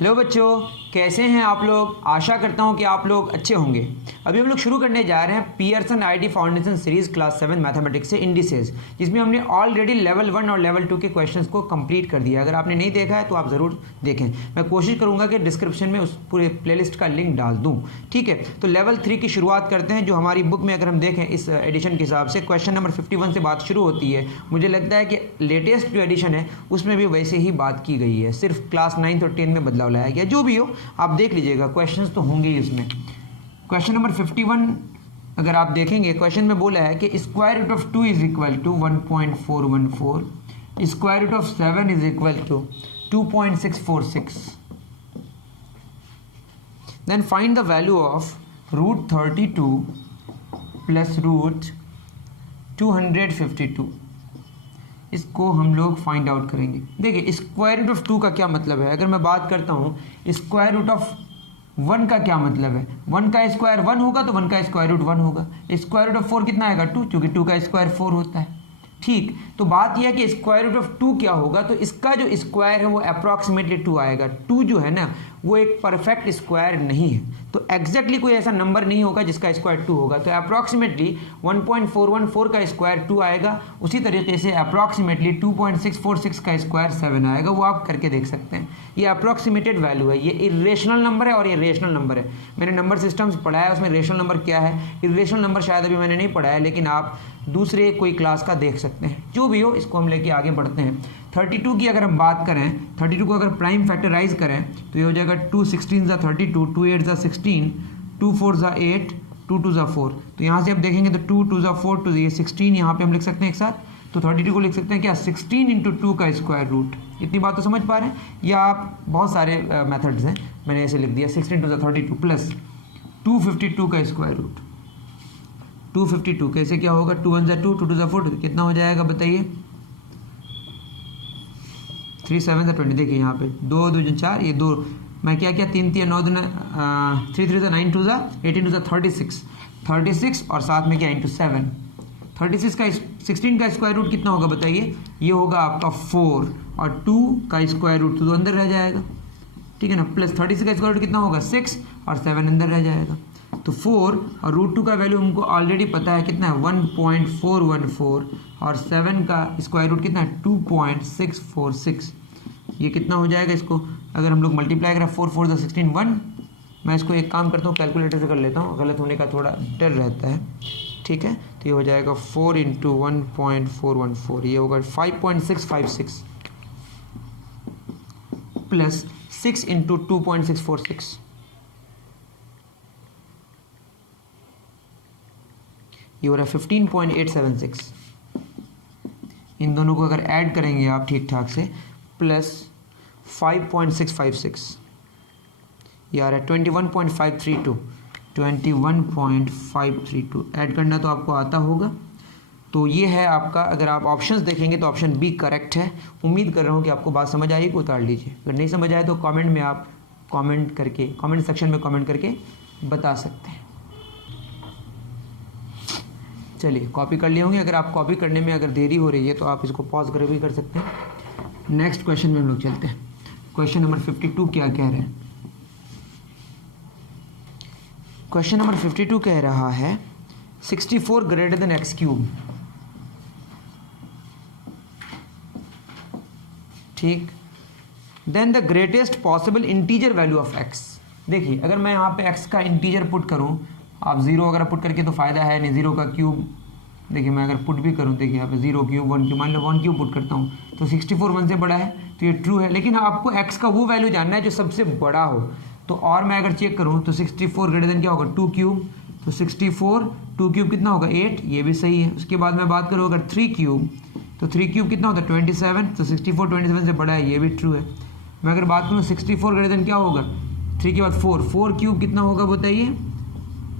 Hello बच्चों, कैसे हैं आप लोग। आशा करता हूं कि आप लोग अच्छे होंगे। अभी हम लोग शुरू करने जा रहे हैं Pearson IT foundation series class 7 mathematics से इंडिसेस, जिसमें हमने ऑलरेडी लेवल 1 और लेवल 2 के क्वेश्चंस को कंप्लीट कर दिया। अगर आपने नहीं देखा है तो आप ज़रूर देखें। मैं कोशिश करूंगा कि डिस्क्रिप्शन में उस पूरे प्लेलिस्ट का लिंक डाल दूँ। ठीक है, तो लेवल 3 की शुरुआत करते हैं। जो हमारी बुक में अगर हम देखें इस एडिशन के हिसाब से क्वेश्चन नंबर 51 से बात शुरू होती है। मुझे लगता है कि लेटेस्ट जो एडिशन है उसमें भी वैसे ही बात की गई है, सिर्फ क्लास 9 और 10 में बदलाव लाया गया। जो भी हो आप देख लीजिएगा, क्वेश्चंस तो होंगे ही उसमें। क्वेश्चन नंबर 51 अगर आप देखेंगे, क्वेश्चन में बोला है कि square root of 2 is equal to 1.414, square root of 7 is equal to 2.646, then find the value of root 32 plus root 252। इसको हम लोग फाइंड आउट करेंगे। देखिए, स्क्वायर रूट ऑफ 2 का क्या मतलब है। अगर मैं बात करता हूँ स्क्वायर रूट ऑफ 1 का क्या मतलब है। 1 का स्क्वायर 1 होगा तो 1 का स्क्वायर रूट 1 होगा। स्क्वायर रूट ऑफ 4 कितना आएगा 2, क्योंकि 2 का स्क्वायर 4 होता है। ठीक, तो बात यह है कि स्क्वायर रूट ऑफ 2 क्या होगा, तो इसका जो स्क्वायर है वो अप्रॉक्सीमेटली 2 आएगा। 2 जो है ना वो एक परफेक्ट स्क्वायर नहीं है, तो एग्जैक्टली कोई ऐसा नंबर नहीं होगा जिसका स्क्वायर 2 होगा। तो अप्रॉक्सीमेटली 1.414 का स्क्वायर 2 आएगा। उसी तरीके से अप्रॉक्सीमेटली 2.646 का स्क्वायर 7 आएगा। वो आप करके देख सकते हैं। ये अप्रॉक्सीमेटेड वैल्यू है, ये इरेशनल नंबर है और ये रेशनल नंबर है। मैंने नंबर सिस्टम्स पढ़ाया है, उसमें रेशनल नंबर क्या है, इरेशनल नंबर शायद अभी मैंने नहीं पढ़ाया, लेकिन आप दूसरे कोई क्लास का देख सकते हैं। जो भी हो, इसको हम लेके आगे बढ़ते हैं। 32 की अगर हम बात करें, 32 को अगर प्राइम फैक्टराइज करें तो ये हो जाएगा 2 16 ज़ा 32, 2 8 ज़ा 16, 2 4 ज़ा 8, 2 2 ज़ा 4। तो यहाँ से आप देखेंगे तो 2 2 ज़ा 4 तो ये 16 यहाँ पे हम लिख सकते हैं एक साथ। तो 32 को लिख सकते हैं क्या, 16 इंटू 2 का स्क्वायर रूट। इतनी बात तो समझ पा रहे हैं। या आप बहुत सारे मेथड्स हैं, मैंने ऐसे लिख दिया 16 2 ज़ा 32 प्लस 252 का स्क्वायर रूट। 252 कैसे क्या होगा, 2 1 ज़ा 2, 2 2 ज़ा 4, कितना हो जाएगा बताइए, 3 7 ज़ा 20। देखिए यहाँ पे 2 2 4, ये 2 मैं क्या किया, 3 3 9 3 3 ज़ा 9 2 ज़ा 18 2 ज़ा 36 और साथ में क्या इंटू 7। 36 का 16 का स्क्वायर रूट कितना होगा बताइए, ये होगा आपका 4 और 2 का स्क्वायर रूट तो अंदर रह जाएगा। ठीक है ना, प्लस 36 का स्क्वायर रूट कितना होगा 6 और 7 अंदर रह जाएगा। तो 4 और रूट 2 का वैल्यू हमको ऑलरेडी पता है कितना है 1.414 और 7 का स्क्वायर रूट कितना है 2.646। ये कितना हो जाएगा, इसको अगर हम लोग मल्टीप्लाई करें 4 4 16 1। मैं इसको एक काम करता हूँ, कैलकुलेटर से कर लेता हूँ, गलत होने का थोड़ा डर रहता है। ठीक है, तो ये हो जाएगा 4 इंटू 1.414, ये होगा 5.656 प्लस 6 इंटू 2.646, ये हो रहा है 15.876। इन दोनों को अगर ऐड करेंगे आप ठीक ठाक से, प्लस 5.656, ये आ रहा है 21.532। 21.532 ऐड करना तो आपको आता होगा। तो ये है आपका, अगर आप ऑप्शंस देखेंगे तो ऑप्शन बी करेक्ट है। उम्मीद कर रहा हूँ कि आपको बात समझ आएगी, उतार लीजिए। अगर नहीं समझ आए तो कमेंट में आप कमेंट सेक्शन में कमेंट करके बता सकते हैं। चलिए, कॉपी कर लिए होंगे। अगर आप कॉपी करने में अगर देरी हो रही है तो आप इसको पॉज कर भी कर सकते हैं। नेक्स्ट क्वेश्चन में हम लोग चलते हैं। क्वेश्चन नंबर 52 क्या कह रहे हैं। क्वेश्चन नंबर 52 कह रहा है 64 ग्रेटर देन एक्स क्यूब। ठीक, then the greatest possible integer value of X. देखिए, अगर मैं यहाँ पे एक्स का इंटीजर पुट करूँ, आप 0 अगर पुट करके तो फ़ायदा है नहीं, 0 का क्यूब। देखिए, मैं अगर पुट भी करूँ, देखिए यहाँ पे 0 क्यूब 1 क्यूब, मान लो 1 क्यूब पुट करता हूँ तो 64 1 से बड़ा है, तो ये ट्रू है। लेकिन आपको x का वो वैल्यू जानना है जो सबसे बड़ा हो। तो और मैं अगर चेक करूँ तो 64 ग्रेटर देन क्या होगा 2 क्यूब, तो 64 2 क्यूब कितना होगा 8, ये भी सही है। उसके बाद मैं बात करूँ अगर 3 क्यूब, तो 3 क्यूब कितना होता है 27, तो 64 27 से बड़ा है, ये भी ट्रू है। मैं अगर बात करूँ 64 ग्रेटर देन क्या होगा 3 के बाद 4 क्यूब कितना होगा बताइए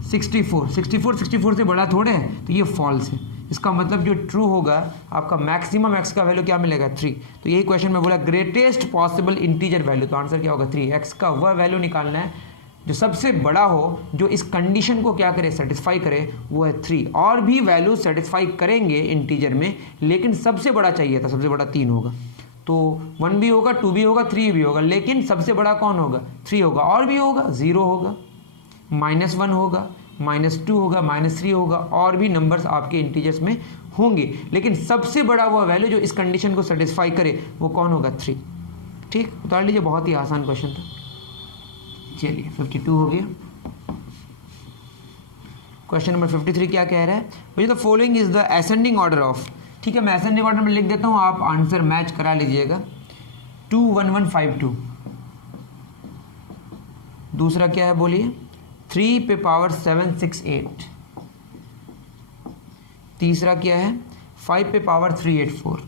64 से बड़ा थोड़े है, तो ये फॉल्स है। इसका मतलब जो ट्रू होगा आपका मैक्सिमम एक्स का वैल्यू क्या मिलेगा 3। तो यही क्वेश्चन में बोला ग्रेटेस्ट पॉसिबल इंटीजर वैल्यू, तो आंसर क्या होगा 3। एक्स का वह वैल्यू निकालना है जो सबसे बड़ा हो, जो इस कंडीशन को क्या करे सेटिस्फाई करे, वो है 3। और भी वैल्यू सेटिस्फाई करेंगे इंटीजर में, लेकिन सबसे बड़ा चाहिए था, सबसे बड़ा 3 होगा। तो 1 भी होगा, 2 भी होगा, 3 भी होगा, लेकिन सबसे बड़ा कौन होगा? 3 होगा। और भी होगा, 0 होगा, -1 होगा, -2 होगा, -3 होगा, और भी नंबर्स आपके इंटीजर्स में होंगे, लेकिन सबसे बड़ा वो वैल्यू जो इस कंडीशन को सेटिस्फाई करे वो कौन होगा? 3। ठीक, उतार लीजिए, बहुत ही आसान क्वेश्चन था। चलिए 52 हो गया। क्वेश्चन नंबर 53 क्या कह रहा है? मुझे the following is the ascending order of, ठीक है, मैं असेंडिंग ऑर्डर में लिख देता हूँ, आप आंसर मैच करा लीजिएगा। 21152। दूसरा क्या है बोलिए? 3 पे पावर 768। तीसरा क्या है? 5 पे पावर 384।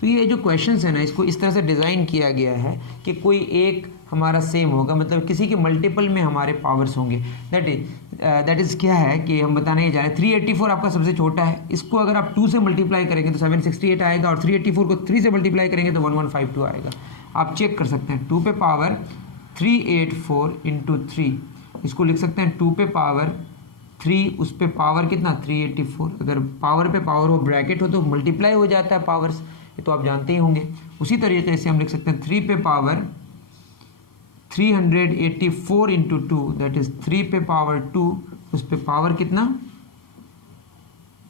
तो ये जो क्वेश्चंस है ना, इसको इस तरह से डिज़ाइन किया गया है कि कोई एक हमारा सेम होगा, मतलब किसी के मल्टीपल में हमारे पावर्स होंगे। दैट इज़ क्या है कि हम बताने जा रहे हैं 384 आपका सबसे छोटा है, इसको अगर आप 2 से मल्टीप्लाई करेंगे तो 768 आएगा, और 384 को 3 से मल्टीप्लाई करेंगे तो 1152 आएगा। आप चेक कर सकते हैं। 2 पे पावर 384 इंटू 3, इसको लिख सकते हैं 2 पे पावर 3, उस पे पावर कितना? 384। अगर पावर पे पावर हो, ब्रैकेट हो, तो मल्टीप्लाई हो जाता है पावर्स, ये तो आप जानते ही होंगे। उसी तरीके से हम लिख सकते हैं 3 पे पावर 384 इंटू 2, दैट इज 3 पे पावर 2, उस पे पावर कितना?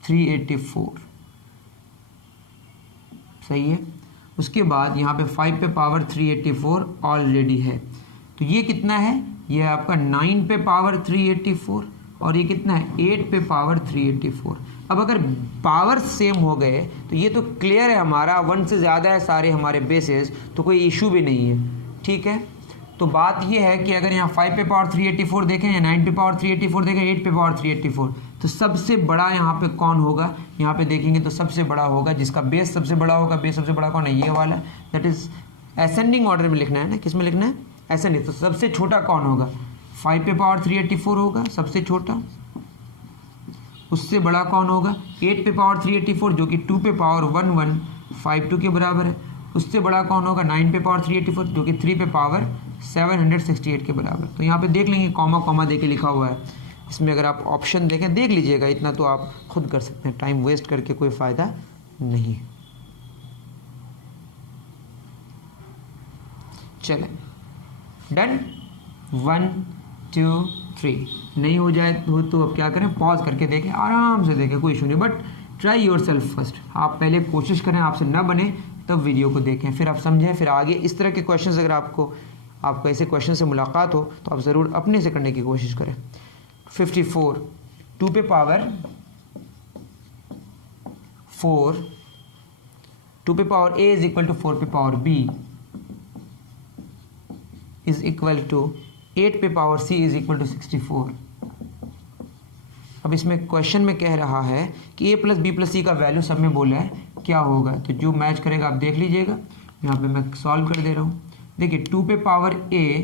384। सही है। उसके बाद यहाँ पे 5 पे पावर 384 ऑलरेडी है, तो ये कितना है? ये आपका 9 पे पावर 384, और ये कितना है? 8 पे पावर 384। अब अगर पावर सेम हो गए तो ये तो क्लियर है, हमारा 1 से ज़्यादा है सारे हमारे बेसेस, तो कोई इशू भी नहीं है। ठीक है, तो बात ये है कि अगर यहाँ 5 पे पावर 384 देखें, या 9 पे पावर 384 देखें, 8 पे पावर 384, तो सबसे बड़ा यहाँ पे कौन होगा? यहाँ पे देखेंगे तो सबसे बड़ा होगा जिसका बेस सबसे बड़ा होगा। बेस सबसे बड़ा कौन है? ये वाला। दैट इज असेंडिंग ऑर्डर में लिखना है ना, किस में लिखना है? असेंडिंग। तो सबसे छोटा कौन होगा? 5 पे पावर 384 होगा सबसे छोटा। उससे बड़ा कौन होगा? 8 पे पावर 384 जो कि 2 पे पावर 1152 के बराबर है। उससे बड़ा कौन होगा? 9 पे पावर 384 जो कि 3 पे पावर 768 के बराबर। तो यहाँ पे देख लेंगे, कॉमा कॉमा दे के लिखा हुआ है, इसमें अगर आप ऑप्शन देखें, देख लीजिएगा, इतना तो आप खुद कर सकते हैं, टाइम वेस्ट करके कोई फ़ायदा नहीं है। चलें, डन। 1 2 3 नहीं हो जाए तो अब क्या करें? पॉज करके देखें, आराम से देखें, कोई इशू नहीं, but try your self first. आप पहले कोशिश करें, आपसे ना बने तब वीडियो को देखें, फिर आप समझें, फिर आगे इस तरह के क्वेश्चंस अगर आपको ऐसे क्वेश्चन से मुलाकात हो तो आप ज़रूर अपने से करने की कोशिश करें। 54 2 पे पावर 4, 2 पे power a is equal to 4 पे power b is equal to 8 पे power c is equal to 64। अब इसमें क्वेश्चन में कह रहा है कि a plus b plus c का वैल्यू सब में बोला है, क्या होगा? तो जो मैच करेगा आप देख लीजिएगा, यहाँ पे मैं सॉल्व कर दे रहा हूँ। देखिए 2 पे power a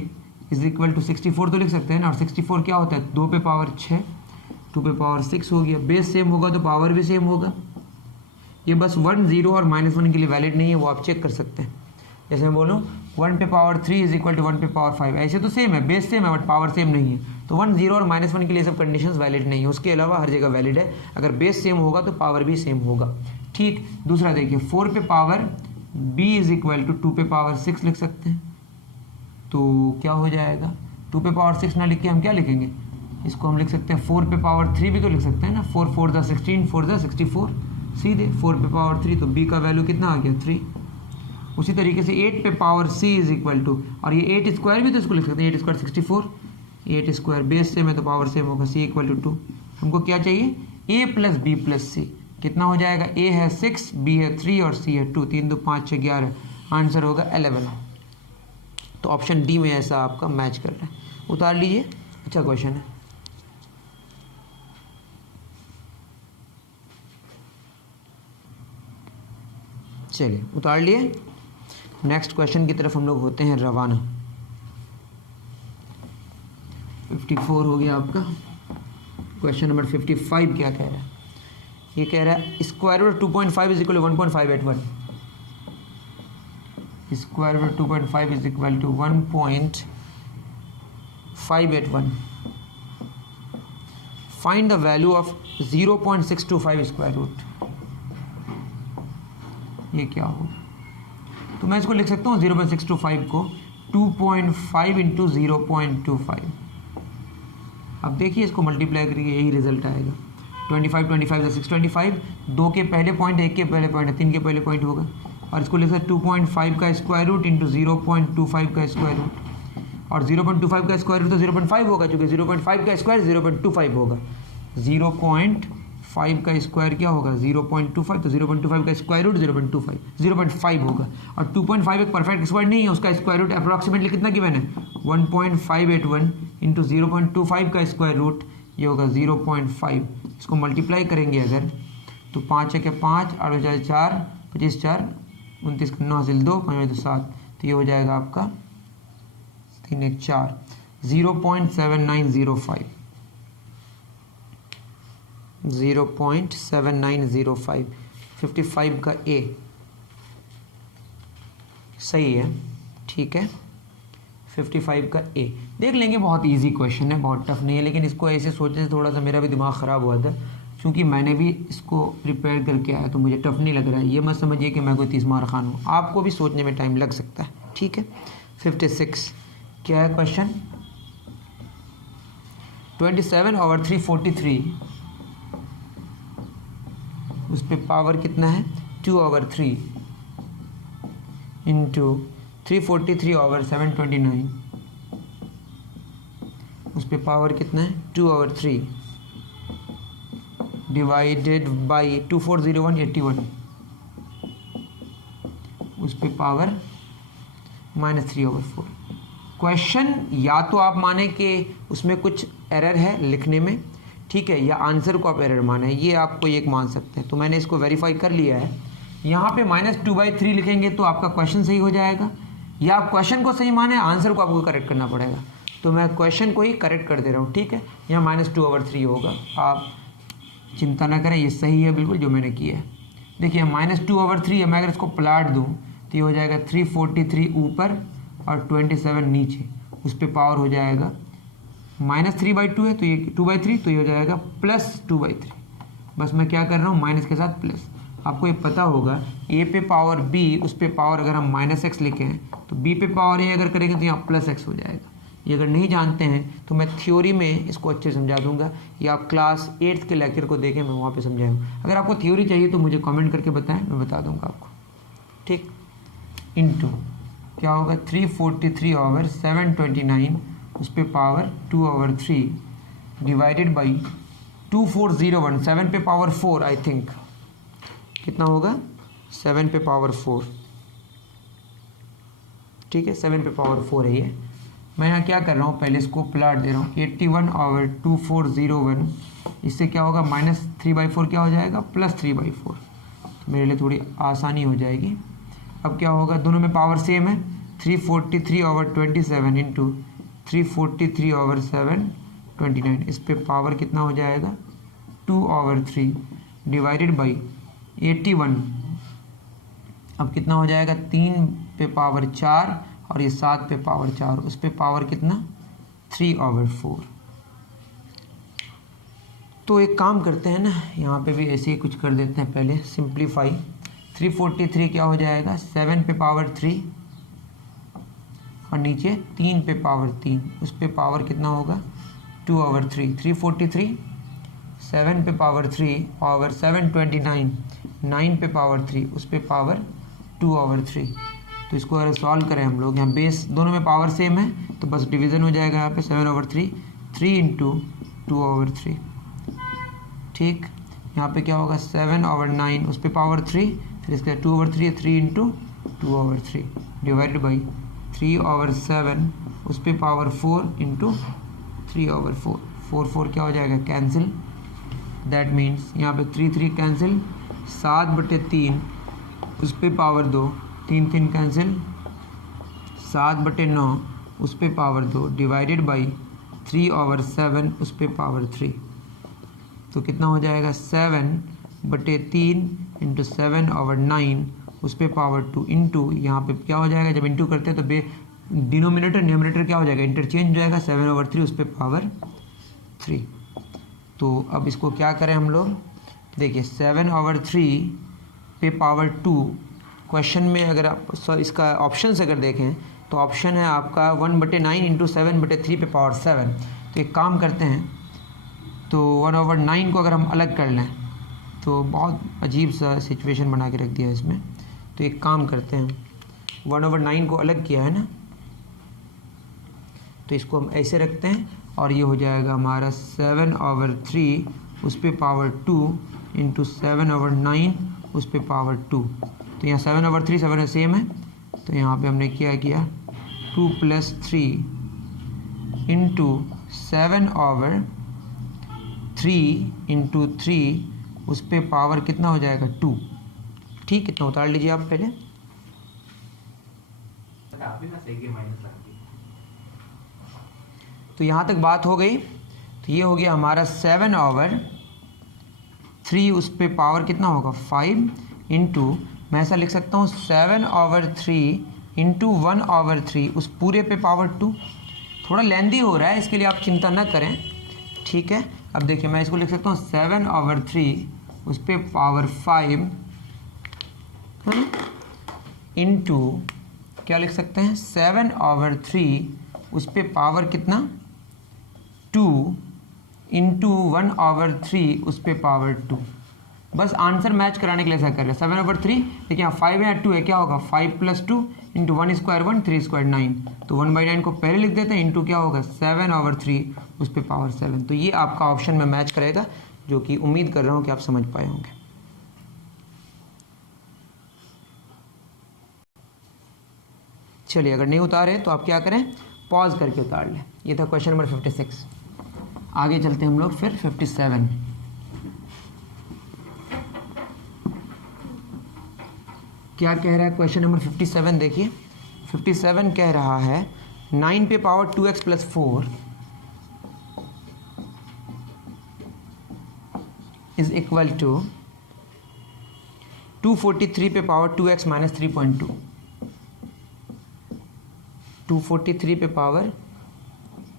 is equal to 64 तो लिख सकते हैं ना, और 64 क्या होता है? 2 पे पावर 6, 2 पे पावर 6 हो गया। बेस सेम होगा तो पावर भी सेम होगा। ये बस 1 0 और -1 के लिए वैलिड नहीं है, वो आप चेक कर सकते हैं। जैसे मैं बोलूँ 1 पे पावर 3 इज इक्वल टू 1 पे पावर 5, ऐसे तो सेम है, बेस सेम है बट पावर सेम नहीं है, तो 1 0 और -1 के लिए सब कंडीशंस वैलिड नहीं है। उसके अलावा हर जगह वैलिड है, अगर बेस सेम होगा तो पावर भी सेम होगा। ठीक, दूसरा देखिए 4 पे power b is equal to 2 पे पावर 6 लिख सकते हैं, तो क्या हो जाएगा? 2 पे पावर 6 ना लिख के हम क्या लिखेंगे? इसको हम लिख सकते हैं 4 पे पावर 3 भी तो लिख सकते हैं ना, 4 4 दा 16, 4 दा 64, सीधे 4 पे पावर 3, तो b का वैल्यू कितना आ गया? 3। उसी तरीके से 8 पे power c is equal to, और ये 8 स्क्वायर भी तो इसको लिख सकते हैं, 8 स्क्वायर 64, 8 स्क्वायर बेस सेम है तो पावर सेम होगा, c इक्वल टू 2। हमको क्या चाहिए? a plus b plus c, कितना हो जाएगा? a है 6, b है 3 और c है 2, 3 2 5 6 11, आंसर होगा 11। तो ऑप्शन डी में ऐसा आपका मैच कर रहा है। उतार लीजिए, अच्छा क्वेश्चन है। चलिए उतार लिए, नेक्स्ट क्वेश्चन की तरफ हम लोग होते हैं रवाना। 54 हो गया आपका। क्वेश्चन नंबर 55 क्या कह रहा है? ये कह रहा है square root 2.5 is equal to 1.581। Square root 2.5 is equal to 1.581। Find the value of 0.625 square root. ये क्या होगा? तो मैं इसको लिख सकता हूँ 0.625 को 2.5 इंटू 0.25। अब देखिए इसको मल्टीप्लाई करिए, यही रिजल्ट आएगा। 25 25 625, 2 के पहले पॉइंट, 1 के पहले पॉइंट, 3 के पहले पॉइंट होगा। और इसको लिख सकते 2.5 का स्क्वायर रूट इंटू 0.25 का स्क्वायर रूट, और 0.25 का स्क्वायर रूट तो 0.5 होगा, क्योंकि 0.5 का स्क्वायर 0.25 होगा। 0.5 का स्क्वायर क्या होगा? 0.25, तो 0.25 का स्क्वायर रूट 0.5 होगा। और 2.5 एक परफेक्ट स्क्वायर नहीं है, उसका स्क्वायर रूट अप्रॉक्सीमेटली कितना गिवन है? 1.581 इंटू 0.25 का स्क्वायर रूट, ये होगा 0.5। इसको मल्टीप्लाई करेंगे अगर, तो 5 है 5, 8 बजाय 4, 25 4 29, 9 हासिल 2, 5 तो 7, तो ये हो जाएगा आपका 3 1 4, 0.7905, 0.7905, 55 का ए सही है, ठीक है। 55 का ए देख लेंगे, बहुत इजी क्वेश्चन है, बहुत टफ नहीं है, लेकिन इसको ऐसे सोचने से थोड़ा सा मेरा भी दिमाग ख़राब हुआ था, क्योंकि मैंने भी इसको प्रिपेयर करके आया, तो मुझे टफ नहीं लग रहा है। ये मत समझिए कि मैं कोई 30 मार खान हूँ, आपको भी सोचने में टाइम लग सकता है, ठीक है। 56 क्या है क्वेश्चन? 27/343, उस पर पावर कितना है? 2/3 इंटू 343/729, उस पर पावर कितना है? 2/3 डिवाइडेड बाई 240181, उस पर पावर -3/4। क्वेश्चन या तो आप माने कि उसमें कुछ एरर है लिखने में, ठीक है, या आंसर को आप एरर माने, ये आप कोई एक मान सकते हैं। तो मैंने इसको वेरीफाई कर लिया है। यहाँ पे -2/3 लिखेंगे तो आपका क्वेश्चन सही हो जाएगा, या आप क्वेश्चन को सही माने, आंसर को आपको करेक्ट करना पड़ेगा। तो मैं क्वेश्चन को ही करेक्ट कर दे रहा हूँ, ठीक है। यहाँ -2/3 होगा, आप चिंता ना करें, ये सही है बिल्कुल जो मैंने किया है। देखिए -2/3 है, मैं अगर इसको प्लाट दूँ तो ये हो जाएगा 343 ऊपर और 27 नीचे, उस पर पावर हो जाएगा -3/2 है, तो ये 2/3, तो ये हो जाएगा +2/3। बस मैं क्या कर रहा हूँ, माइनस के साथ प्लस। आपको ये पता होगा a पे पावर b, उस पे पावर अगर हम -x लिखें तो b पे पावर a अगर करेंगे तो यहाँ +x हो जाएगा। ये अगर नहीं जानते हैं तो मैं थ्योरी में इसको अच्छे समझा दूंगा, या आप क्लास 8th के लेक्चर को देखें, मैं वहाँ पे समझाऊँगा। अगर आपको थ्योरी चाहिए तो मुझे कमेंट करके बताएं, मैं बता दूंगा आपको, ठीक। इंटू क्या होगा? 343/729, उस पर पावर 2/3 डिवाइडेड बाई 2401, 7 पे पावर 4, आई थिंक कितना होगा? 7 पे पावर 4, ठीक है, 7 पे पावर 4 है ये। मैं यहाँ क्या कर रहा हूँ, पहले इसको प्लाट दे रहा हूँ। 81/2401, इससे क्या होगा? -3/4 क्या हो जाएगा? +3/4। तो मेरे लिए थोड़ी आसानी हो जाएगी। अब क्या होगा? दोनों में पावर सेम है, 343/27 इंटू 343/729, इस पे पावर कितना हो जाएगा? 2/3 डिवाइडेड बाई 81। अब कितना हो जाएगा? 3 पे पावर 4 और ये 7 पे पावर 4, उस पे पावर कितना? 3/4। तो एक काम करते हैं ना, यहाँ पे भी ऐसे ही कुछ कर देते हैं, पहले सिंप्लीफाई। 343 क्या हो जाएगा? 7 पे पावर 3 और नीचे 3 पे पावर 3, उस पे पावर कितना होगा? 2/3। 343 7 पे पावर 3 और 729 9 पे पावर 3, उस पे पावर 2/3। तो इसको अगर सॉल्व करें हम लोग, यहाँ बेस दोनों में पावर सेम है तो बस डिवीज़न हो जाएगा यहाँ पे 7/3, 3 इंटू 2/3, ठीक। यहाँ पे क्या होगा? 7/9, उस पे पावर 3, फिर इसका 2/3, 3 इंटू 2/3 डिवाइडेड बाई 3/7, उस पे पावर 4 इंटू 3/4। 4 क्या हो जाएगा? कैंसिल। दैट मीन्स यहाँ पे 3 कैंसिल, 7/3, उस पे पावर 2, 3 कैंसिल, 7/9, उस पे पावर 2 डिवाइडेड बाई 3/7, उस पे पावर 3। तो कितना हो जाएगा? 7/3 इंटू 7/9, उस पे पावर 2 इंटू, यहाँ पे क्या हो जाएगा? जब इंटू करते हैं तो डिनोमिनेटर न्यूमरेटर क्या हो जाएगा? इंटरचेंज हो जाएगा। 7/3, उस पे पावर 3। तो अब इसको क्या करें हम लोग? देखिए 7/3 पे पावर 2 क्वेश्चन में अगर आप इसका ऑप्शन से अगर देखें तो ऑप्शन है आपका 1/9 इंटू 7/3 पे पावर 7। तो एक काम करते हैं, तो 1/9 को अगर हम अलग कर लें तो बहुत अजीब सा सिचुएशन बना के रख दिया है इसमें। तो एक काम करते हैं, 1/9 को अलग किया है ना, तो इसको हम ऐसे रखते हैं और ये हो जाएगा हमारा 7/3 उस पर पावर 2 इंटू 7/9 उस पर पावर 2। तो यहाँ 7/3 7 सेम है, तो यहाँ पे हमने क्या किया 2 + 3 इंटू 7/3 इंटू 3 उस पर पावर कितना हो जाएगा 2। ठीक, कितना उतार लीजिए आप पहले। तो यहाँ तक बात हो गई। तो ये हो गया हमारा 7/3 उस पर पावर कितना होगा 5 इंटू, मैं ऐसा लिख सकता हूँ 7/3 इंटू 1/3 उस पूरे पे पावर 2। थोड़ा लेंदी हो रहा है, इसके लिए आप चिंता ना करें, ठीक है। अब देखिए मैं इसको लिख सकता हूँ 7/3 उस पर पावर 5 इंटू क्या लिख सकते हैं 7/3 उस पर पावर कितना 2 इंटू 1/3 उस पर पावर 2। बस आंसर मैच कराने के लिए ऐसा कर रहे हैं। 7/3 देखिए यहाँ 5 है 2 है, क्या होगा 5 + 2 इंटू 1 स्क्वायर 1 3 स्क्वायर 9। तो 1/9 को पहले लिख देते हैं, इंटू क्या होगा 7/3 उस पर पावर 7। तो ये आपका ऑप्शन में मैच करेगा, जो कि उम्मीद कर रहा हूँ कि आप समझ पाए होंगे। चलिए, अगर नहीं उतारे तो आप क्या करें, पॉज करके उतार लें। ये था क्वेश्चन नंबर 56। आगे चलते हैं हम लोग फिर 57। क्या कह रहा है क्वेश्चन नंबर 57, देखिए 57 कह रहा है 9 पे power 2x + 4 is equal to 243 पे पावर 2x - 3.2। 243 पे पावर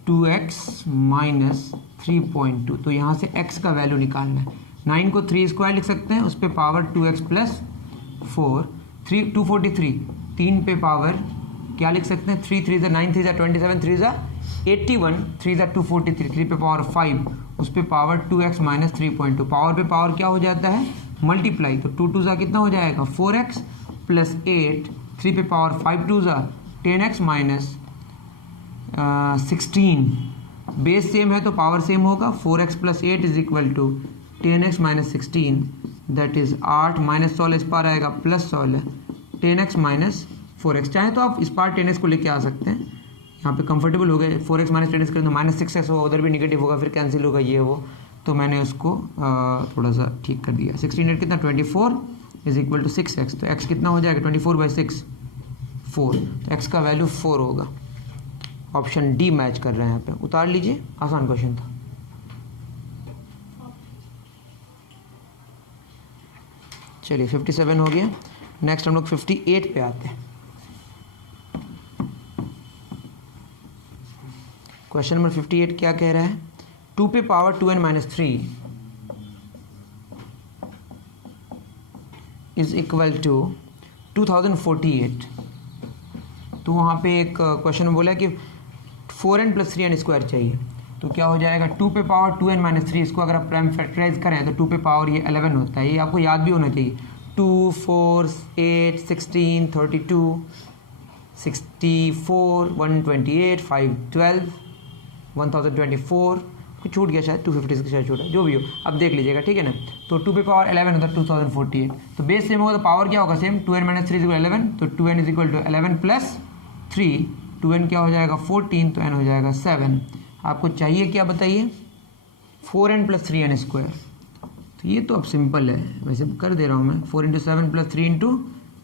2x - 3.2। तो यहाँ से x का वैल्यू निकालना है। 9 को 3 स्क्वायर लिख सकते हैं, उस पे पावर 2x + 4। 243 3 पे पावर क्या लिख सकते हैं 3 3 9 3 27 3 81 3 243 3 पे पावर 5 उस पे पावर 2x - 3.2। पावर पे पावर क्या हो जाता है मल्टीप्लाई, तो 2 2 कितना हो जाएगा 4x + 8 3 पे पावर 5 2 10x - 16। बेस सेम है तो पावर सेम होगा। 4x + 8 is equal to 10x - 16 that is 8 - 16 इस पार आएगा +16 10x - 4x। चाहे तो आप इस पार 10x को लेके आ सकते हैं, यहाँ पे कंफर्टेबल हो गए। 4x - 10x करें तो -6x होगा, उधर भी नेगेटिव होगा, फिर कैंसिल होगा ये वो, तो मैंने उसको थोड़ा सा ठीक कर दिया। 16 कितना 24 इज इक्वल टू 6x। तो x कितना हो जाएगा 24/6 4। तो x का वैल्यू 4 होगा। ऑप्शन डी मैच कर रहे हैं यहाँ पे, उतार लीजिए, आसान क्वेश्चन था। चलिए 57 हो गया। नेक्स्ट हम लोग 58 पे आते हैं। क्वेश्चन नंबर 58 क्या कह रहा है 2 पे power 2n - 3 is equal to 2048। तो वहाँ पे एक क्वेश्चन में बोला कि 4n + 3n स्क्वायर चाहिए। तो क्या हो जाएगा 2 पे पावर 2n - 3, इसको अगर आप प्राइम फैक्टराइज करें तो 2 पे पावर ये 11 होता है। ये आपको याद भी होना चाहिए। 2 4 8 16 32 64 128 5 12 1024 कुछ छूट गया शायद 256 शायद छूटा, जो भी हो अब देख लीजिएगा, ठीक है ना। तो 2 पे पावर 11 होता है 2048। तो बेस सेम होगा तो पावर क्या होगा सेम 2n - 3 = 11। तो 2n = 11 + 3 2n क्या हो जाएगा 14, तो n हो जाएगा 7। आपको चाहिए क्या बताइए 4n + 3n स्क्वायर। तो ये तो अब सिंपल है, वैसे कर दे रहा हूँ मैं। 4 × 7 + 3 ×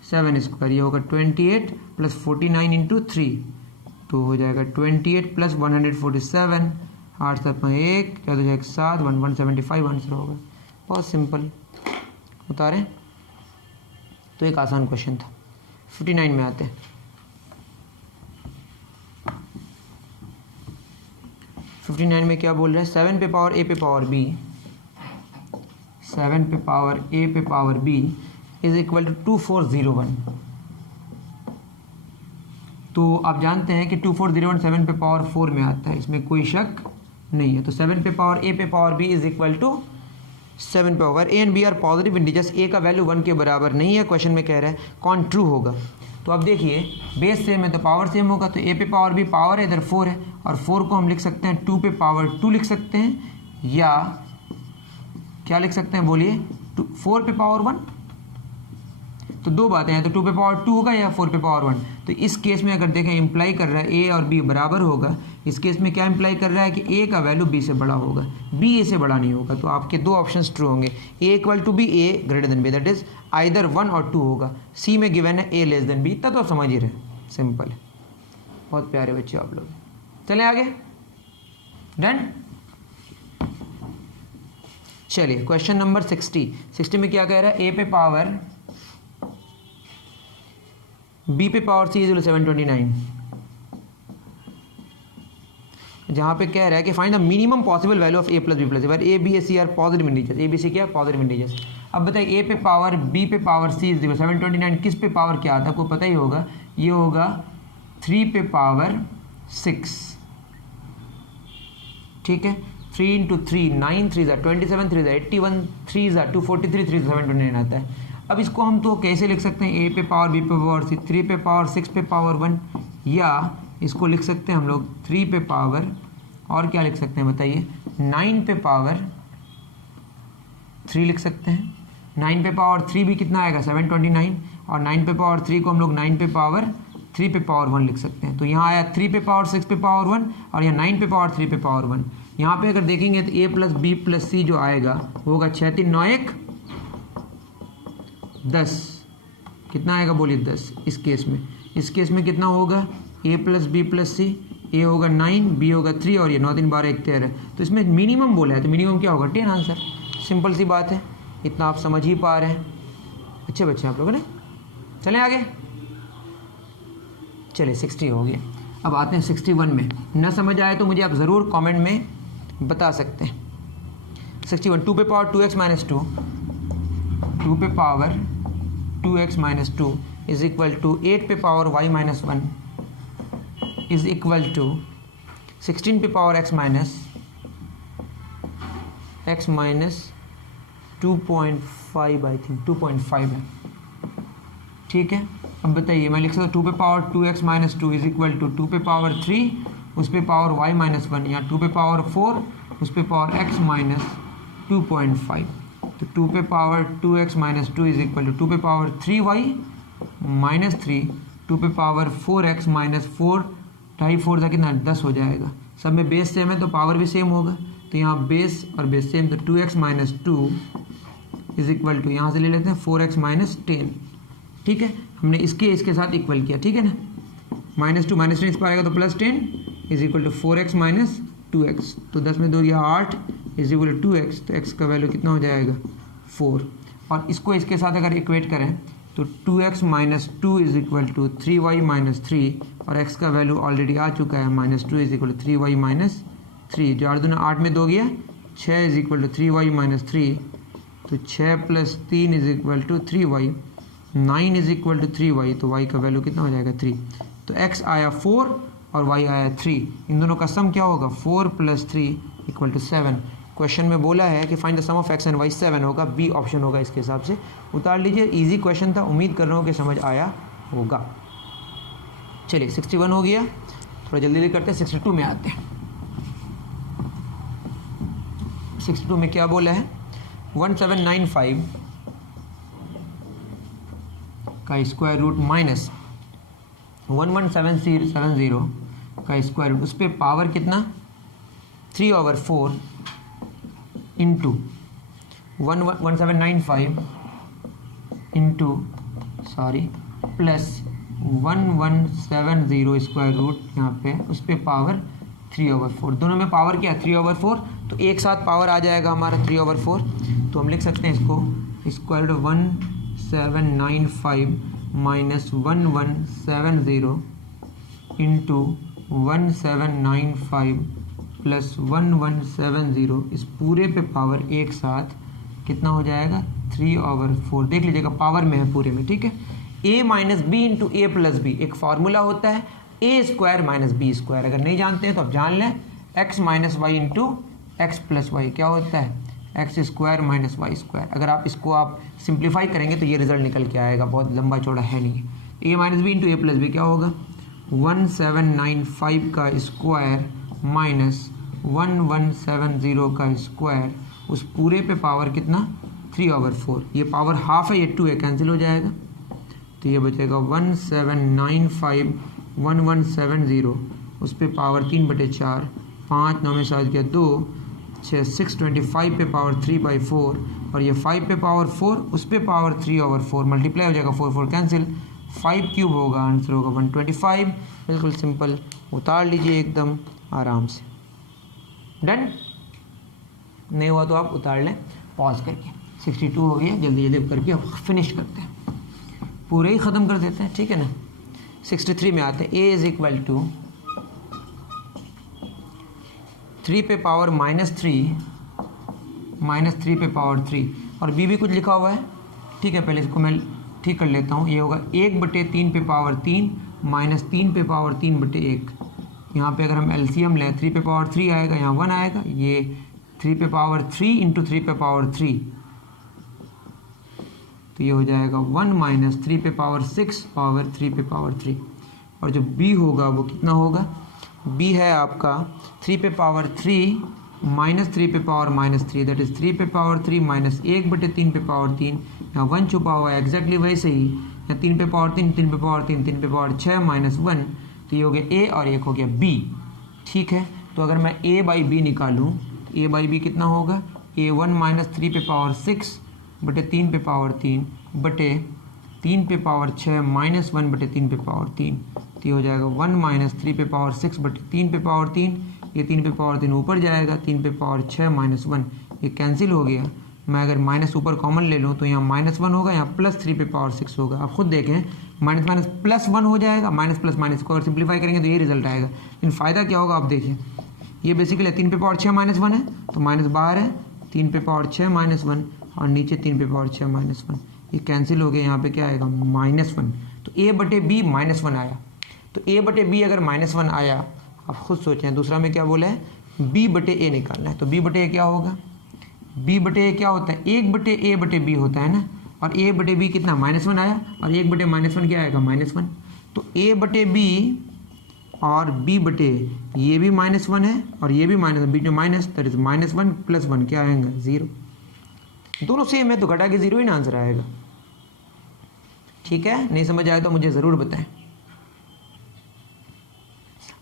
7 स्क्वायर, ये होगा 28 + 49 × 3, तो हो जाएगा 28 + 147 8 7 1 14 1 7 175 आंसर होगा। बहुत सिंपल, उतारें। तो एक आसान क्वेश्चन था। 59 में आते हैं। 59 में क्या बोल रहा है 7 पे पावर a पे पावर b 7 पे पावर a पे power b is equal to 2401। तो आप जानते हैं कि 2401 7 पे पावर 4 में आता है, इसमें कोई शक नहीं है। तो 7 पे पावर a पे power b is equal to 7 पे power. A and B are positive integers, a का वैल्यू 1 के बराबर नहीं है, क्वेश्चन में कह रहा है कौन ट्रू होगा। तो अब देखिए बेस सेम है तो पावर सेम होगा, तो a पे पावर b पावर है, इधर 4 है, और 4 को हम लिख सकते हैं 2 पे पावर 2 लिख सकते हैं, या क्या लिख सकते हैं बोलिए 4 पे पावर 1। तो दो बातें हैं, तो 2 पे पावर 2 होगा या 4 पे पावर 1। तो इस केस में अगर देखें इंप्लाई कर रहा है a और b बराबर होगा, इस केस में क्या इंप्लाई कर रहा है कि a का वैल्यू b से बड़ा होगा, b a से बड़ा नहीं होगा। तो आपके दो ऑप्शंस ट्रू होंगे, a equal to b, a greater than b, that is either 1 और 2 होगा। c में गिवन है a लेस देन b, इतना तो समझ ही रहे, सिंपल है। बहुत प्यारे बच्चे आप लोग। चलें आगे, डन। चलिए क्वेश्चन नंबर 60 में क्या कह रहा है, a पे पावर b पे पावर c इज 729, जहां पे कह रहा है कि find the minimum possible value of a plus b plus where a b c are positive integers. a b c क्या है, पॉजिटिव इंटीजर्स। अब बताइए a पे पावर b पे पावर c इज 729, किस पे पावर क्या आता है आपको पता ही होगा, ये होगा 3 पे पावर 6, ठीक है। 3 इंटू 3 9, 3 27, 3 81, 3 243, 3 729 आता है। अब इसको हम तो कैसे लिख सकते हैं, a पे पावर b पे पावर c, 3 पे पावर 6 पे पावर 1, या इसको लिख सकते हैं हम लोग 3 पे पावर, और क्या लिख सकते हैं बताइए, 9 पे पावर 3 लिख सकते हैं। 9 पे पावर 3 भी कितना आएगा 729, और 9 पे पावर 3 को हम लोग 9 पे पावर 3 पे पावर 1 लिख सकते हैं। तो यहाँ आया 3 पे पावर 6 पे पावर 1, और यहाँ 9 पे पावर 3 पे पावर 1। यहाँ पे अगर देखेंगे तो a plus b plus c जो आएगा वो होगा 6 3 9 1 10, कितना आएगा बोलिए 10। इस केस में कितना होगा, a plus B plus C, a होगा 9, b होगा 3, और ये 9 3 12 1 13 है। तो इसमें मिनिमम बोला है, तो मिनिमम क्या होगा 10 आंसर, सिंपल सी बात है। इतना आप समझ ही पा रहे हैं, अच्छे बच्चे आप लोगों ने। चलें आगे, चलिए 60 हो गया। अब आते हैं 61 में। न समझ आए तो मुझे आप ज़रूर कमेंट में बता सकते हैं। 61 2 पे पावर 2x माइनस 2, 2 पे power 2x minus 2 is equal to 8 पे power y minus 1 is equal to 16 पे power x minus 2.5, I think 2.5 है, ठीक है। अब बताइए मैं लिख सकता हूँ 2 पे power 2x minus 2 is equal to 2 पे पावर 3 उस पे पावर y माइनस 1, या 2 पे पावर 4 उस पे पावर x माइनस 2.5। तो 2 पे power 2x minus 2 is equal to 2 पे पावर 3y माइनस 3, 2 पे पावर 4x माइनस 4, 2.5 4 था कितना 10 हो जाएगा। सब में बेस सेम है तो पावर भी सेम होगा, तो यहाँ बेस और बेस सेम, तो 2x minus 2 is equal to, यहाँ से ले लेते हैं 4x माइनस 10, ठीक है। हमने इसके साथ इक्वल किया, ठीक है ना। -2 -10 इस पर आएगा तो +10 is equal to 4x minus 2x, तो 10 में 2 गया 8 इज इक्वल टू 2x, तो x का वैल्यू कितना हो जाएगा 4। और इसको इसके साथ अगर इक्वेट करें तो 2x minus 2 is equal to 3y minus 3, और x का वैल्यू ऑलरेडी आ चुका है -2 is equal to 3y minus 3, जो 8 दूना 8 में 2 गया 6 is equal to 3y minus 3, तो 6 + 3 is equal to 3y, 9 is equal to 3y, तो y का वैल्यू कितना हो जाएगा 3। तो x आया 4 और y आया 3, इन दोनों का सम क्या होगा 4 + 3 इक्वल टू 7। क्वेश्चन में बोला है कि find the sum of x and y 7 होगा, बी ऑप्शन होगा इसके हिसाब से। उतार लीजिए, इजी क्वेश्चन था, उम्मीद कर रहा हूँ कि समझ आया होगा। चलिए 61 हो गया, थोड़ा जल्दी करते हैं 62 में आते हैं। 62 में क्या बोला है, 1795 का स्क्वायर रूट माइनस 1170 का स्क्वायर रूट, उस पर पावर कितना 3/4 into 1795 into plus 1170 square root, यहाँ पे उस पर पावर 3/4, दोनों में पावर क्या है 3/4, तो एक साथ पावर आ जाएगा हमारा 3/4। तो हम लिख सकते हैं इसको square root 1795 minus 1170 into 1795 plus 1170, इस पूरे पे पावर एक साथ कितना हो जाएगा 3/4। देख लीजिएगा पावर में है पूरे में, ठीक है। a minus B into A plus B एक फार्मूला होता है a square minus B square. अगर नहीं जानते हैं तो आप जान लें, x minus Y into X plus Y क्या होता है, X square minus Y square. अगर आप इसको आप सिंप्लीफाई करेंगे तो ये रिजल्ट निकल के आएगा, बहुत लंबा चौड़ा है नहीं। a minus B into A plus B क्या होगा, 1795 का स्क्वायर माइनस 1170 का स्क्वायर, उस पूरे पे पावर कितना 3/4। ये पावर हाफ है, ये 2 है, कैंसिल हो जाएगा। तो ये बचेगा 1795 1170, उस पे पावर 3/4, 5 9 में 7 गया 2 6 625 पे पावर 3/4 और ये 5 पे पावर 4, उस पे पावर 3/4 मल्टीप्लाई हो जाएगा, 4 4 कैंसिल, 5 क्यूब होगा, आंसर होगा 125। बिल्कुल सिंपल, उतार लीजिए एकदम आराम से। डन, नहीं हुआ तो आप उतार लें पॉज करके। 62 हो गया, जल्दी जल्दी करके अब फिनिश करते हैं, पूरे ही ख़त्म कर देते हैं, ठीक है ना। 63 में आते हैं। a इज इक्वल टू 3 पे पावर -3 पे पावर 3 और b भी कुछ लिखा हुआ है, ठीक है। पहले इसको मैं ठीक कर लेता हूँ। ये होगा 1/3 पे पावर 3 माइनस 3 पे पावर 3/1। यहाँ पे अगर हम एलसीएम लें 3 पे पावर 3 आएगा, यहाँ 1 आएगा, ये 3 पे पावर 3 इंटू 3 पे पावर 3, तो ये हो जाएगा 1 माइनस 3 पे पावर 6 पावर 3 पे पावर 3। और जो b होगा वो कितना होगा, b है आपका 3 पे पावर 3 माइनस 3 पे पावर -3, दैट इज 3 पे पावर 3 माइनस 1/3 पे पावर 3। यहाँ 1 छुपा हुआ है, एग्जैक्टली वैसे ही यहाँ 3 पे पावर 3 3 पे पावर 3 3 पे पावर 6 माइनस 1, तो ये हो गया a और एक हो गया b, ठीक है। तो अगर मैं a बाई बी निकालूँ, a बाई बी कितना होगा, a1 माइनस 3 पे पावर 6 बटे 3 पे पावर 3 बटे 3 पे पावर 6 माइनस 1 बटे 3 पे पावर 3, तो ये हो जाएगा 1 माइनस 3 पे पावर 6 बटे 3 पे पावर 3, ये 3 पे पावर 3 ऊपर जाएगा, 3 पे पावर 6 माइनस 1, ये कैंसिल हो गया। मैं अगर माइनस ऊपर कॉमन ले लूँ तो यहाँ -1 होगा, यहाँ प्लस 3 पे पावर 6 होगा। आप खुद देखें, माइनस माइनस प्लस 1 हो जाएगा, माइनस प्लस माइनस को अगर सिंप्लीफाई करेंगे तो ये रिजल्ट आएगा। लेकिन फ़ायदा क्या होगा आप देखिए, ये बेसिकली 3 पे पावर 6 माइनस 1 है, तो माइनस बाहर है, 3 पे पावर 6 माइनस 1 और नीचे 3 पे पावर 6 माइनस 1, ये कैंसिल हो गया। यहाँ पे क्या आएगा -1, तो a बटे b -1 आया। तो a बटे b अगर -1 आया, आप खुद सोचें, दूसरा में क्या बोला है, b बटे a निकालना है। तो b बटे a क्या होगा, b बटे a क्या होता है, 1 बटे a बटे b होता है ना, और a बटे b कितना -1 आया, और 1 बटे -1 क्या आएगा -1। तो a बटे b और b बटे ये भी -1 है और ये भी -1, b minus, that is -1 plus 1 क्या आएगा 0। दोनों सेम है तो घटा के 0 ही ना आंसर आएगा, ठीक है। नहीं समझ आया तो मुझे ज़रूर बताएं।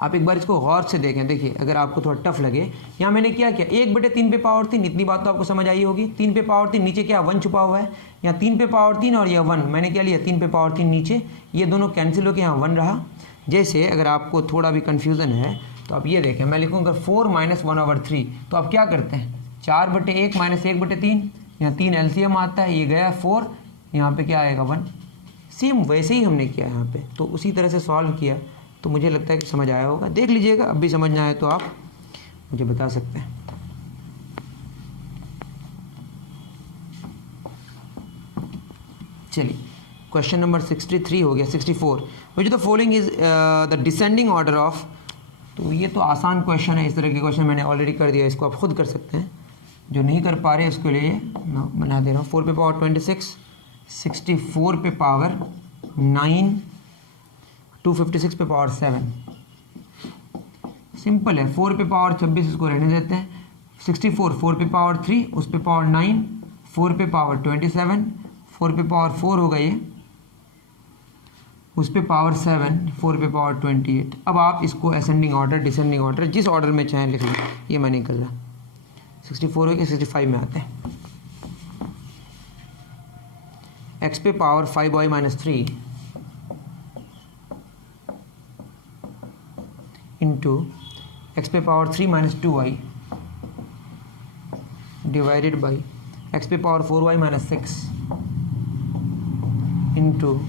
आप एक बार इसको गौर से देखें, देखिए अगर आपको थोड़ा टफ लगे, यहाँ मैंने क्या किया, 1 बटे 3 पे पावर 3, इतनी बात तो आपको समझ आई होगी। 3 पे पावर 3 नीचे क्या 1 छुपा हुआ है, यहाँ 3 पे पावर 3 और यह 1, मैंने क्या लिया 3 पे पावर 3 नीचे, ये दोनों कैंसिल होकर यहाँ 1 रहा। जैसे अगर आपको थोड़ा भी कन्फ्यूज़न है तो आप ये देखें, मैं लिखूँगा 4 माइनस 1/3, तो आप क्या करते हैं 4 बटे 1 माइनस 1 बटे 3, यहाँ 3 एलसीएम आता है, ये गया 4, यहाँ पे क्या आएगा 1। सेम वैसे ही हमने किया यहाँ पे, तो उसी तरह से सॉल्व किया, तो मुझे लगता है कि समझ आया होगा। देख लीजिएगा, अब भी समझना है तो आप मुझे बता सकते हैं। चलिए क्वेश्चन नंबर 63 हो गया। 64, which the following is the descending order of, तो ये तो आसान क्वेश्चन है, इस तरह के क्वेश्चन मैंने ऑलरेडी कर दिया, इसको आप खुद कर सकते हैं। जो नहीं कर पा रहे उसके लिए मैं बना दे रहा हूँ। 4 पे पावर 26, 64 पे पावर 9, 256 पे पावर 7, सिंपल है। 4 पे पावर 26 इसको रहने देते हैं, 64 4 पे पावर 3, उस पे पावर 9, 4 पे पावर 27, 4 पे पावर 4 होगा ये, उस पे पावर 7, 4 पे पावर 28। अब आप इसको असेंडिंग ऑर्डर डिसेंडिंग ऑर्डर जिस ऑर्डर में चाहें लिख लें, ये मैं नहीं कर रहा। 64 हो गया, 65 में आते हैं। x पे power 5y minus 3 into x पे power 3 minus 2y divided by x पे power 4y minus 6 into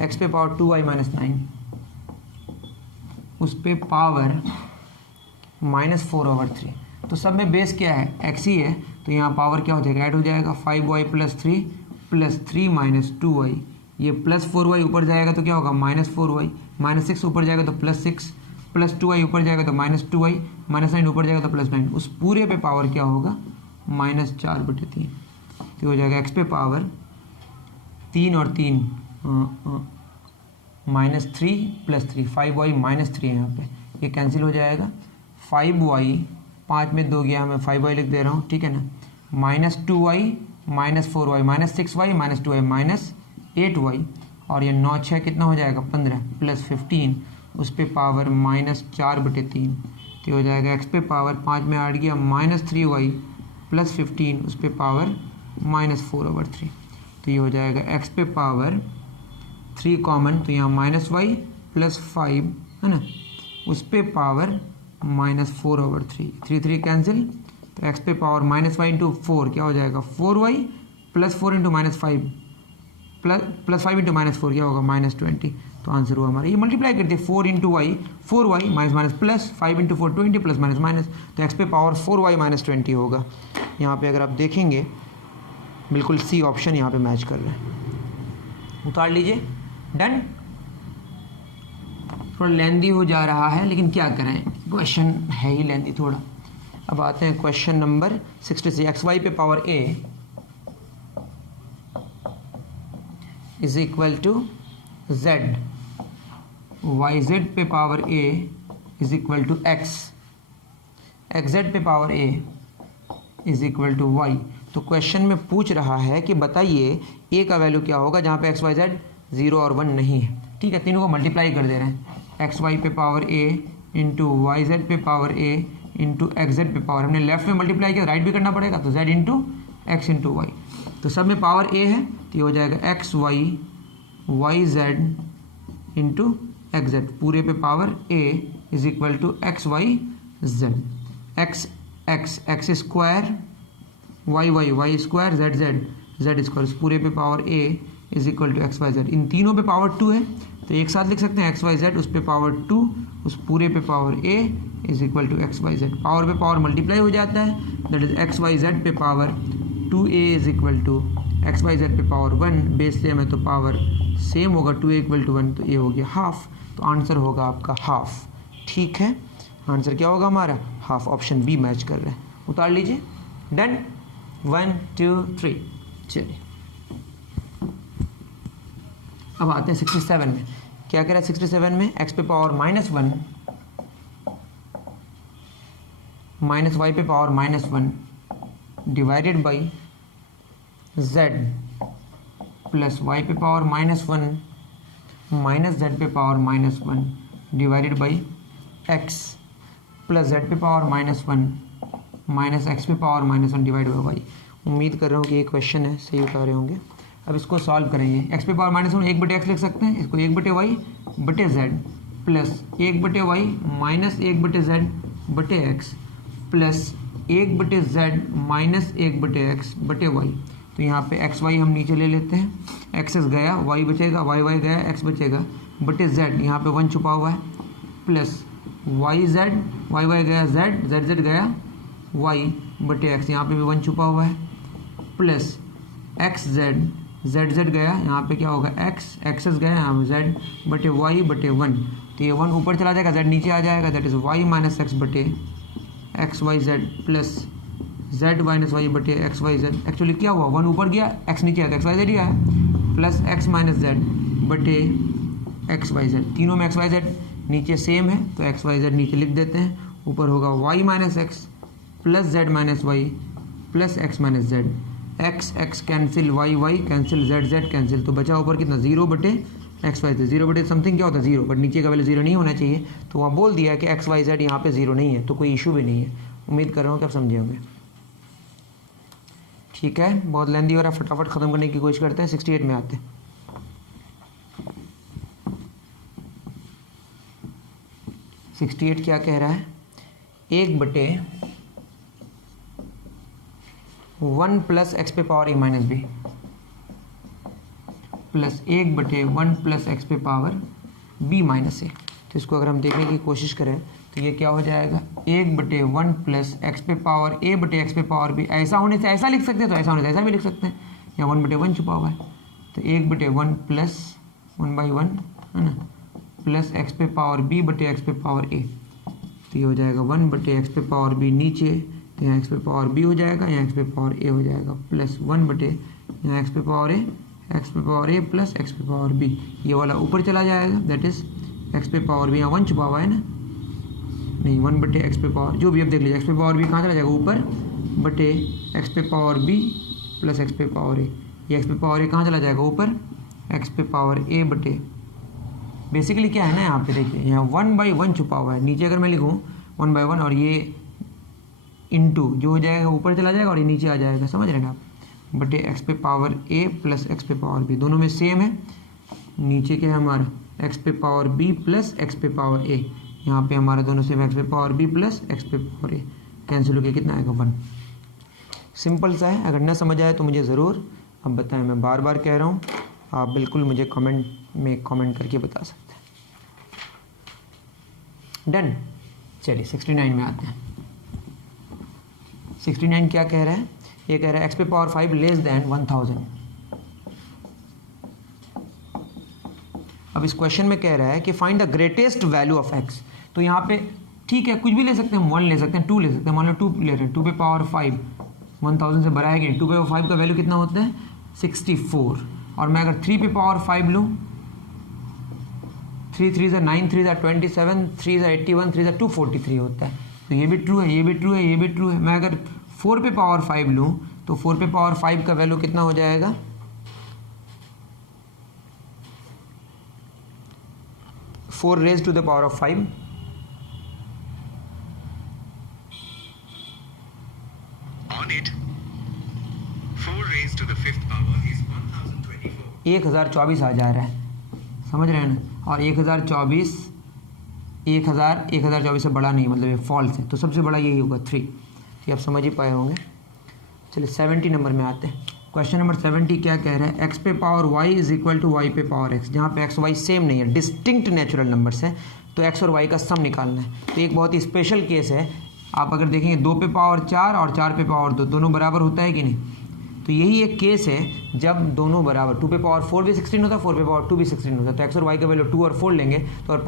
x पे पावर 2y माइनस 9, उस पे पावर -4/3। तो सब में बेस क्या है, x ही है, तो तो यहाँ पावर क्या हो जाएगा, ऐड हो जाएगा 5y + 3 माइनस 2y, ये +4y ऊपर जाएगा तो क्या होगा -4y, -6 ऊपर जाएगा तो +6, +2y ऊपर जाएगा तो -2y, -9 ऊपर जाएगा तो +9, उस पूरे पे पावर क्या होगा -4/3। तो हो जाएगा x पे पावर 3 और 3 -3 + 3, 5y -3 है यहाँ पे, ये कैंसिल हो जाएगा। 5y 5 में 2 गया, मैं 5y लिख दे रहा हूँ, ठीक है ना, -2y -4y -6y -2y -8y, और ये 9 6 कितना हो जाएगा 15 +15, उस पे पावर -4/3। तो हो जाएगा x पे पावर 5 में ऐड गया -3y + 15, उस पे पावर -4/3। तो ये हो जाएगा x पे पावर 3 कॉमन, तो यहाँ -y + 5 है ना, उस पे पावर -4/3, 3 3 कैंसिल, तो x पे पावर -y × 4 क्या हो जाएगा 4y + 4 × -5 +5 × -4 क्या होगा -20। तो आंसर हुआ हमारा, ये मल्टीप्लाई करते 4 × y 4y minus plus 5 × 4 20 plus minus minus, तो x पे पावर 4y -20 होगा। यहाँ पे अगर आप देखेंगे बिल्कुल सी ऑप्शन यहाँ पे मैच कर रहे हैं, उतार लीजिए, डन। थोड़ा लेंदी हो जा रहा है लेकिन क्या करें, क्वेश्चन है ही लेंदी थोड़ा। अब आते हैं क्वेश्चन नंबर 66, xy पे पावर a = z, yz पे पावर a = x, xz पे पावर a = y। तो क्वेश्चन में पूछ रहा है कि बताइए a का वैल्यू क्या होगा जहाँ पे x y z 0 और 1 नहीं है, ठीक है, तीनों को मल्टीप्लाई कर दे रहे हैं, xy पे पावर a इंटू yz पे पावर a इंटू xz पे पावर, हमने लेफ्ट में मल्टीप्लाई किया, राइट भी करना पड़ेगा, तो z into x into Y, तो सब में पावर a है, तो ये हो जाएगा xy yz इंटू xz, पूरे पे power a = xyz, x square y square z square, पूरे पे पावर a = xyz, इन तीनों पे पावर 2 है तो एक साथ लिख सकते हैं xyz, उस पे पावर 2, उस पूरे पे पावर a = xyz, पावर पे पावर मल्टीप्लाई हो जाता है, दैट इज xyz पे पावर 2a = xyz पे पावर 1, बेस सेम है तो पावर सेम होगा, 2a = 1, तो ये हो गया हाफ, तो आंसर होगा आपका हाफ, ठीक है, आंसर क्या होगा हमारा हाफ, ऑप्शन बी मैच कर रहे हैं, उतार लीजिए, डन। 1 2 3, चलिए अब आते हैं 67 में, क्या कह रहा है 67 में, x पे पावर -1 माइनस y पे power -1 divided by z plus y पे पावर -1 माइनस z पे power -1 divided by x plus z पे पावर -1 माइनस x पे पावर -1 डिवाइड बाई y। उम्मीद कर रहा हूँ कि ये क्वेश्चन है, सही उतारे होंगे। अब इसको सॉल्व करेंगे, x पे पावर -1 1/x लिख सकते हैं, इसको 1/y बटे z plus 1/y minus 1/z बटे x plus 1/z minus 1/x बटे y। तो यहाँ पे एक्स वाई हम नीचे ले लेते हैं, एक्स गया, वाई बचेगा, वाई गया, एक्स बचेगा बटे z, यहाँ पे 1 छुपा हुआ है, प्लस वाई गया, z गया, y बटे x, यहाँ पे भी 1 छुपा हुआ है, प्लस z गया, यहाँ पे क्या होगा x गया, यहाँ पे z बटे y बटे 1, तो ये 1 ऊपर चला जाएगा, z नीचे आ जाएगा, that is y minus x बटे xyz plus z minus y बटे xyz। एक्चुअली क्या हुआ, 1 ऊपर गया, x नीचे आया तो xyz ही आया, प्लस x माइनस z बटे xyz, तीनों में xyz नीचे सेम है तो xyz नीचे लिख देते हैं, ऊपर होगा y minus x plus z minus y plus x minus z, x cancel, y cancel, z cancel, तो बचा ऊपर कितना 0 बटे xyz, 0 बटे समथिंग क्या होता है 0, बट नीचे का वैल्यू 0 नहीं होना चाहिए, तो वहाँ बोल दिया है कि xyz यहाँ पे 0 नहीं है, तो कोई इशू भी नहीं है। उम्मीद कर रहा हूँ कि आप समझे होंगे, ठीक है, बहुत लेंदी हो रहा है, फटाफट ख़त्म करने की कोशिश करते हैं। 68 में आते हैं, क्या कह रहा है, 1/1 प्लस एक्स पे power a minus b plus 1/1 plus x पे पावर b माइनस ए। तो इसको अगर हम देखने की कोशिश करें तो तो ये क्या हो जाएगा 1/1 प्लस एक्स पे पावर ए बटे एक्स पे पावर बी। ऐसा होने से ऐसा लिख सकते हैं तो ऐसा होने से ऐसा भी लिख सकते हैं, यहाँ 1/1 छुपा हुआ है तो 1/1 प्लस 1/1 है ना प्लस एक्स पे पावर बी बटे एक्स पे पावर ए। तो ये हो जाएगा 1/एक्स पे पावर बी नीचे, तो यहाँ एक्स पे पावर बी हो जाएगा, यहाँ एक्स पे पावर ए हो जाएगा प्लस 1/, यहाँ एक्स पे पावर ए प्लस एक्स पे पावर बी। ये वाला ऊपर चला जाएगा, दैट इज एक्स पे पावर बी, यहाँ 1 छुपा हुआ है ना, नहीं 1/एक्स पे पावर जो भी अब देख लीजिए, एक्स पे पावर बी कहाँ चला जाएगा ऊपर बटे एक्स पे पावर बी प्लस एक्स पे पावर ए। ये एक्स पे पावर ए कहाँ चला जाएगा ऊपर, एक्स पे पावर ए बटे, बेसिकली क्या है ना यहाँ पे देखिए, यहाँ 1/1 छुपा हुआ है नीचे, अगर मैं लिखूँ 1/1 और ये इंटू जो हो जाएगा ऊपर चला जाएगा और ये नीचे आ जाएगा, समझ रहे हैं आप, बटे एक्स पे पावर ए प्लस एक्स पे पावर बी, दोनों में सेम है। नीचे क्या है हमारा एक्स पे पावर बी प्लस एक्स पे पावर ए, यहाँ पे हमारा दोनों सेम एक्स पे पावर बी प्लस एक्स पे पावर ए, कैंसिल होकर कितना आएगा 1। सिंपल सा है, अगर ना समझ आए तो मुझे ज़रूर अब बताएं, मैं बार बार कह रहा हूँ, आप बिल्कुल मुझे कमेंट में कमेंट करके बता सकते हैं। डन। चलिए 69 में आते हैं। 69 क्या कह रहा है, ये कह रहा है एक्स पे पावर 5 लेस देन 1000। अब इस क्वेश्चन में कह रहा है कि find the greatest value of x. तो यहाँ पे ठीक है कुछ भी ले सकते हैं, 1 ले सकते हैं, 2 ले सकते हैं, मान लो 2 ले रहे हैं, 2 पे पावर 5 1000 से बड़ा है कि 2 पे पावर 5 का वैल्यू कितना होता है 64। और मैं अगर 3 पे पावर 5 लूँ, 3 3 से 9 3 से 27 3 से 81 3 से 243 होता है। तो ये भी ट्रू है, ये भी ट्रू है, ये भी ट्रू है। मैं अगर 4 पे पावर 5 लूँ तो 4 पे पावर 5 का वैल्यू कितना हो जाएगा 4 raised to the power of 5 on it 4 raised to the 5th power is 1024। 1024 आ जा रहा है, समझ रहे हैं ना। और 1024 से बड़ा नहीं, मतलब ये फॉल्स है, तो सबसे बड़ा यही होगा 3। ये आप समझ ही पाए होंगे। चलिए 70 नंबर में आते हैं। क्वेश्चन नंबर 70 क्या कह रहा है, एक्स पे power y is equal to y पे पावर एक्स। जहाँ पे एक्स वाई सेम नहीं है, डिस्टिंक्ट नेचुरल नंबर्स हैं, तो एक्स और वाई का सम निकालना है। तो एक बहुत ही स्पेशल केस है, आप अगर देखेंगे 2 पे पावर 4 और 4 पे पावर 2 दोनों बराबर होता है कि नहीं। तो यही एक केस है जब दोनों बराबर, 2 पे पावर 4 भी 16 होता है, 4 पे पावर 2 भी 16 होता है। तो एक्स और वाई का वैल्यू 2 और 4 लेंगे तो और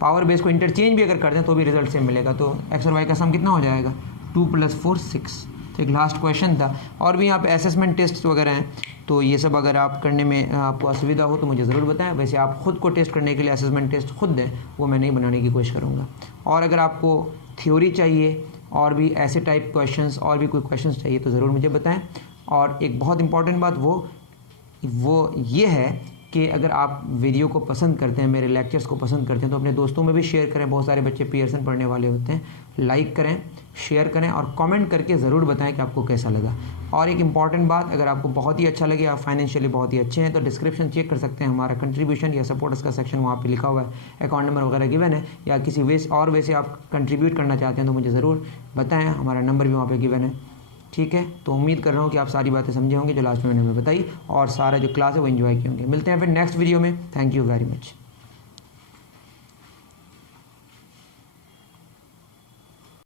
पावर बेस को इंटरचेंज भी अगर कर दें तो भी रिजल्ट सेम मिलेगा। तो एक्स और वाई का सम कितना हो जाएगा 2 + 4 6। तो एक लास्ट क्वेश्चन था। और भी यहाँ पे असेसमेंट टेस्ट वगैरह हैं, तो ये सब अगर आप करने में आपको असुविधा हो तो मुझे ज़रूर बताएं। वैसे आप खुद को टेस्ट करने के लिए असेसमेंट टेस्ट खुद दें, वो मैं नहीं बनाने की कोशिश करूँगा। और अगर आपको थ्योरी चाहिए और भी ऐसे टाइप क्वेश्चंस और भी कोई क्वेश्चंस चाहिए तो ज़रूर मुझे बताएं। और एक बहुत इंपॉर्टेंट बात वो ये है कि अगर आप वीडियो को पसंद करते हैं, मेरे लेक्चर्स को पसंद करते हैं, तो अपने दोस्तों में भी शेयर करें। बहुत सारे बच्चे पीयरसन पढ़ने वाले होते हैं। लाइक करें, शेयर करें और कमेंट करके ज़रूर बताएं कि आपको कैसा लगा। और एक इम्पॉर्टेंट बात, अगर आपको बहुत ही अच्छा लगे, आप फाइनेंशियली बहुत ही अच्छे हैं, तो डिस्क्रिप्शन चेक कर सकते हैं, हमारा कंट्रीब्यूशन या सपोर्टर्स का सेक्शन वहाँ पे लिखा हुआ है, अकाउंट नंबर वगैरह गिवन है। या किसी वे से आप कंट्रीब्यूट करना चाहते हैं तो मुझे ज़रूर बताएँ, हमारा नंबर भी वहाँ पर गिवन है। ठीक है, तो उम्मीद कर रहा हूँ कि आप सारी बातें समझे होंगे जो लास्ट में मैंने बताई, और सारा जो क्लास है वो एंजॉय किए होंगे। मिलते हैं फिर नेक्स्ट वीडियो में। Thank you very much.